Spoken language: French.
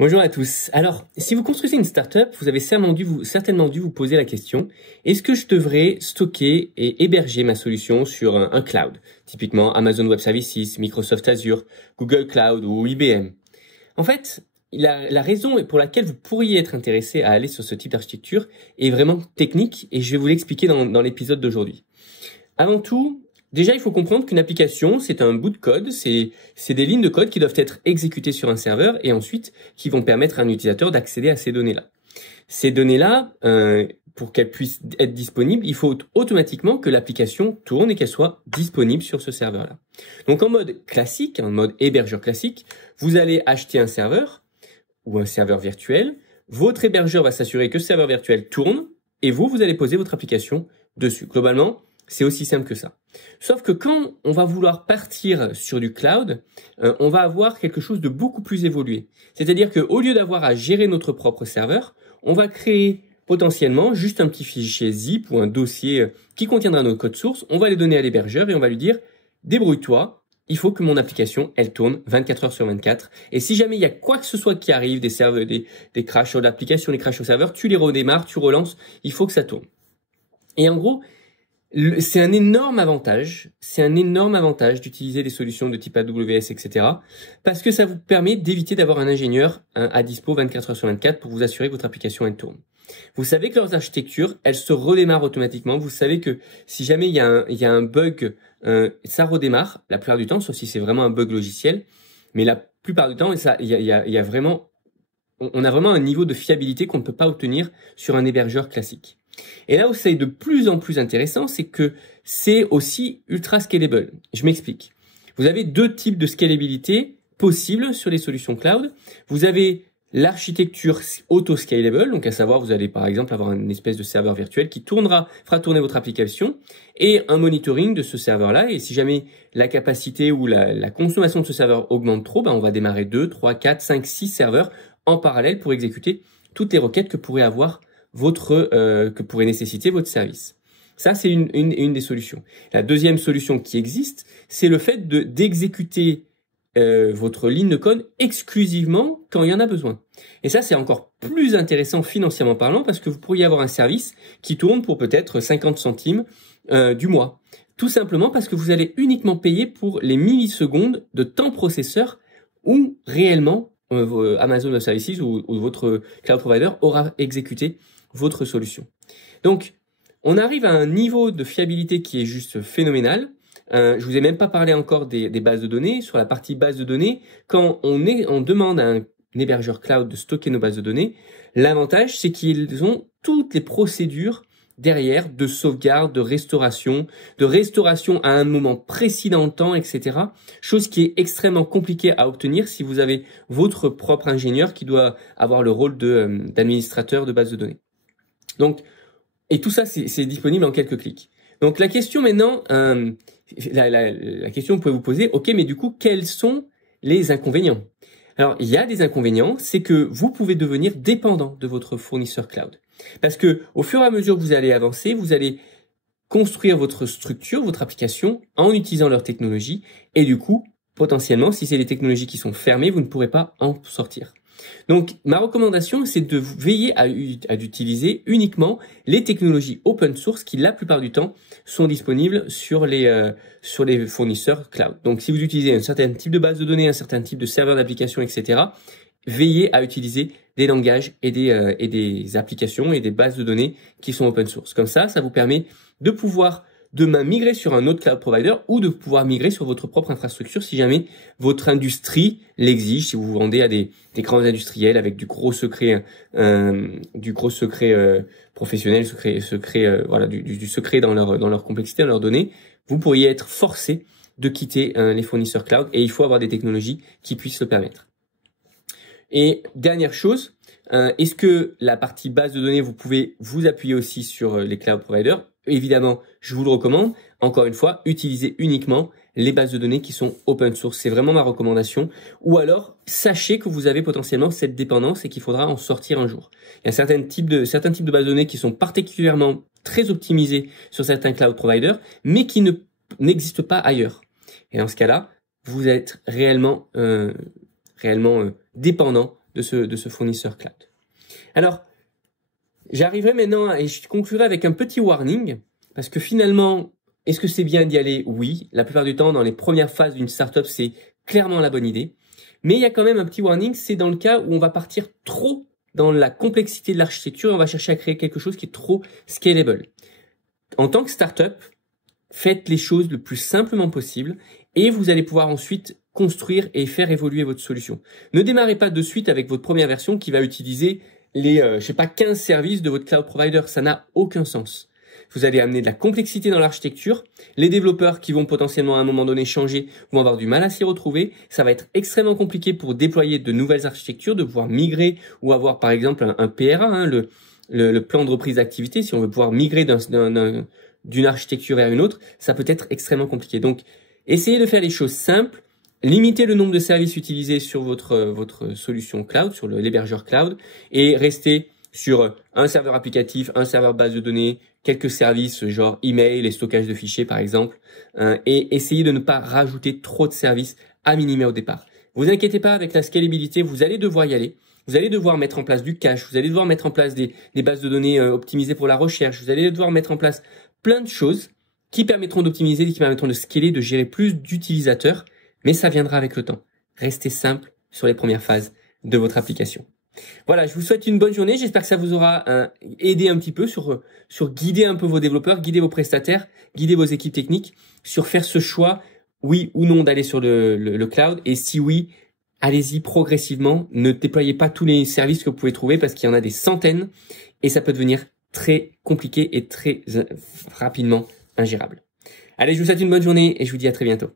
Bonjour à tous. Alors, si vous construisez une startup, vous avez certainement dû vous poser la question, est-ce que je devrais stocker et héberger ma solution sur un cloud? Typiquement Amazon Web Services, Microsoft Azure, Google Cloud ou IBM. En fait, la raison pour laquelle vous pourriez être intéressé à aller sur ce type d'architecture est vraiment technique et je vais vous l'expliquer dans l'épisode d'aujourd'hui. Avant tout, déjà, il faut comprendre qu'une application, c'est un bout de code, c'est des lignes de code qui doivent être exécutées sur un serveur et ensuite qui vont permettre à un utilisateur d'accéder à ces données-là. Ces données-là, pour qu'elles puissent être disponibles, il faut automatiquement que l'application tourne et qu'elle soit disponible sur ce serveur-là. Donc en mode classique, en mode hébergeur classique, vous allez acheter un serveur ou un serveur virtuel. Votre hébergeur va s'assurer que ce serveur virtuel tourne et vous allez poser votre application dessus. Globalement, c'est aussi simple que ça. Sauf que quand on va vouloir partir sur du cloud, on va avoir quelque chose de beaucoup plus évolué. C'est-à-dire qu'au lieu d'avoir à gérer notre propre serveur, on va créer potentiellement juste un petit fichier zip ou un dossier qui contiendra notre code source. On va les donner à l'hébergeur et on va lui dire « Débrouille-toi, il faut que mon application, elle tourne 24 heures sur 24. Et si jamais il y a quoi que ce soit qui arrive, des crashs sur l'application, des crashs au serveur, tu les redémarres, tu relances, il faut que ça tourne. » Et en gros, c'est un énorme avantage d'utiliser des solutions de type AWS, etc. parce que ça vous permet d'éviter d'avoir un ingénieur à dispo 24 heures sur 24 pour vous assurer que votre application elle tourne. Vous savez que leurs architectures, elles se redémarrent automatiquement. Vous savez que si jamais il y a un bug, ça redémarre la plupart du temps, sauf si c'est vraiment un bug logiciel. Mais la plupart du temps, il y a vraiment, on a vraiment un niveau de fiabilité qu'on ne peut pas obtenir sur un hébergeur classique. Et là où c'est de plus en plus intéressant, c'est que c'est aussi ultra scalable. Je m'explique. Vous avez deux types de scalabilité possibles sur les solutions cloud. Vous avez l'architecture auto-scalable, donc à savoir vous allez par exemple avoir une espèce de serveur virtuel qui fera tourner votre application et un monitoring de ce serveur-là. Et si jamais la capacité ou la consommation de ce serveur augmente trop, on va démarrer 2, 3, 4, 5, 6 serveurs en parallèle pour exécuter toutes les requêtes que pourrait nécessiter votre service. Ça, c'est une des solutions. La deuxième solution qui existe, c'est le fait d'exécuter votre ligne de code exclusivement quand il y en a besoin. Et ça, c'est encore plus intéressant financièrement parlant parce que vous pourriez avoir un service qui tourne pour peut-être 50 centimes du mois. Tout simplement parce que vous allez uniquement payer pour les millisecondes de temps processeur où réellement Amazon Web Services ou votre cloud provider aura exécuté votre solution. Donc, on arrive à un niveau de fiabilité qui est juste phénoménal. Je vous ai même pas parlé encore des bases de données. Sur la partie base de données, quand on demande à un hébergeur cloud de stocker nos bases de données, l'avantage, c'est qu'ils ont toutes les procédures derrière de sauvegarde, de restauration à un moment précis dans le temps, etc. Chose qui est extrêmement compliquée à obtenir si vous avez votre propre ingénieur qui doit avoir le rôle d'administrateur de base de données. Donc, et tout ça, c'est disponible en quelques clics. Donc, la question maintenant, la question que vous pouvez vous poser, ok, mais du coup, quels sont les inconvénients? Alors, il y a des inconvénients, c'est que vous pouvez devenir dépendant de votre fournisseur cloud. Parce que, au fur et à mesure que vous allez avancer, vous allez construire votre structure, votre application, en utilisant leur technologie. Et du coup, potentiellement, si c'est des technologies qui sont fermées, vous ne pourrez pas en sortir. Donc, ma recommandation, c'est de veiller à utiliser uniquement les technologies open source qui, la plupart du temps, sont disponibles sur les fournisseurs cloud. Donc, si vous utilisez un certain type de base de données, un certain type de serveur d'application, etc., veillez à utiliser des langages et des applications et des bases de données qui sont open source. Comme ça vous permet de pouvoir demain migrer sur un autre cloud provider ou de pouvoir migrer sur votre propre infrastructure si jamais votre industrie l'exige, si vous vous vendez à des grands industriels avec du gros secret professionnel, du secret dans leur complexité, dans leurs données, vous pourriez être forcé de quitter les fournisseurs cloud et il faut avoir des technologies qui puissent le permettre. Et dernière chose, est-ce que la partie base de données, vous pouvez vous appuyer aussi sur les cloud providers? Évidemment, je vous le recommande. Encore une fois, utilisez uniquement les bases de données qui sont open source. C'est vraiment ma recommandation. Ou alors, sachez que vous avez potentiellement cette dépendance et qu'il faudra en sortir un jour. Il y a certains types de bases de données qui sont particulièrement très optimisées sur certains cloud providers, mais qui n'existent pas ailleurs. Et dans ce cas-là, vous êtes réellement dépendant de ce fournisseur cloud. Alors, j'arriverai maintenant et je conclurai avec un petit warning parce que finalement, est-ce que c'est bien d'y aller? Oui, la plupart du temps, dans les premières phases d'une startup, c'est clairement la bonne idée. Mais il y a quand même un petit warning, c'est dans le cas où on va partir trop dans la complexité de l'architecture et on va chercher à créer quelque chose qui est trop scalable. En tant que startup, faites les choses le plus simplement possible et vous allez pouvoir ensuite construire et faire évoluer votre solution. Ne démarrez pas de suite avec votre première version qui va utiliser les, 15 services de votre cloud provider. Ça n'a aucun sens. Vous allez amener de la complexité dans l'architecture. Les développeurs qui vont potentiellement à un moment donné changer vont avoir du mal à s'y retrouver. Ça va être extrêmement compliqué pour déployer de nouvelles architectures, de pouvoir migrer ou avoir par exemple un PRA, le plan de reprise d'activité. Si on veut pouvoir migrer d'une architecture vers une autre, ça peut être extrêmement compliqué. Donc, essayez de faire les choses simples. Limitez le nombre de services utilisés sur votre solution cloud, sur l'hébergeur cloud, et restez sur un serveur applicatif, un serveur base de données, quelques services genre email et stockage de fichiers par exemple, et essayez de ne pas rajouter trop de services à minima au départ. Vous inquiétez pas, avec la scalabilité, vous allez devoir y aller. Vous allez devoir mettre en place du cache, vous allez devoir mettre en place des bases de données optimisées pour la recherche, vous allez devoir mettre en place plein de choses qui permettront d'optimiser, qui permettront de scaler, de gérer plus d'utilisateurs, mais ça viendra avec le temps. Restez simple sur les premières phases de votre application. Voilà, je vous souhaite une bonne journée. J'espère que ça vous aura aidé un petit peu sur guider un peu vos développeurs, guider vos prestataires, guider vos équipes techniques sur faire ce choix, oui ou non, d'aller sur le cloud. Et si oui, allez-y progressivement. Ne déployez pas tous les services que vous pouvez trouver parce qu'il y en a des centaines et ça peut devenir très compliqué et très rapidement ingérable. Allez, je vous souhaite une bonne journée et je vous dis à très bientôt.